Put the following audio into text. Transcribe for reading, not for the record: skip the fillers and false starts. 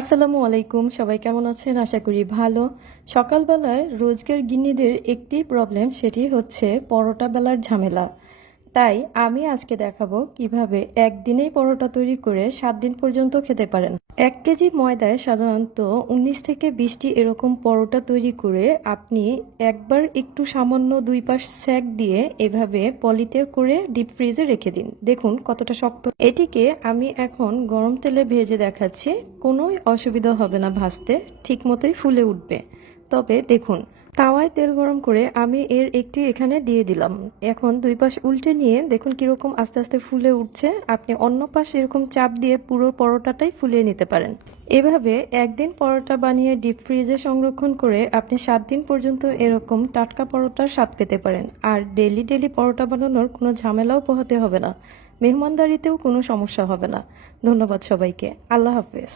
আসসালামু আলাইকুম, সবাই কেমন আছেন? আশা করি ভালো। সকালবেলায় রোজকার গৃহিণীদের একটি প্রবলেম, সেটি হচ্ছে পরোটা বেলার ঝামেলা। তাই আমি আজকে দেখাবো কিভাবে একদিনেই পরোটা তৈরি করে 7 দিন পর্যন্ত খেতে পারেন। 1 কেজি ময়দায় সাধারণত 19 থেকে 20টি এরকম পরোটা তৈরি করে আপনি একবার একটু সামান্য 2 পাশ সেক দিয়ে এভাবে পলিতে করে ডিপ ফ্রিজে রেখে দিন। দেখুন কতটা শক্ত। এটিকে আমি এখন গরম তেলে ভেজে দেখাচ্ছি। কোনো অসুবিধা হবে না ভাজতে, ঠিক মতোই ফুলে উঠবে। তবে দেখুন, তাওয়ায় তেল গরম করে আমি এর একটি এখানে দিয়ে দিলাম। এখন 2 পাশ উল্টে নিয়ে দেখুন কিরকম আস্তে আস্তে ফুলে উঠছে। আপনি অন্য পাশ এরকম চাপ দিয়ে পুরো পরোটাটাই ফুলিয়ে নিতে পারেন। এভাবে একদিন পরোটা বানিয়ে ডিপ ফ্রিজে সংরক্ষণ করে আপনি 7 দিন পর্যন্ত এরকম টাটকা পরোটার স্বাদ পেতে পারেন। আর ডেলি ডেলি পরোটা বানানোর কোনো ঝামেলাও পোহাতে হবে না। মেহমানদারিতেও কোনো সমস্যা হবে না। ধন্যবাদ সবাইকে। আল্লাহ হাফেজ।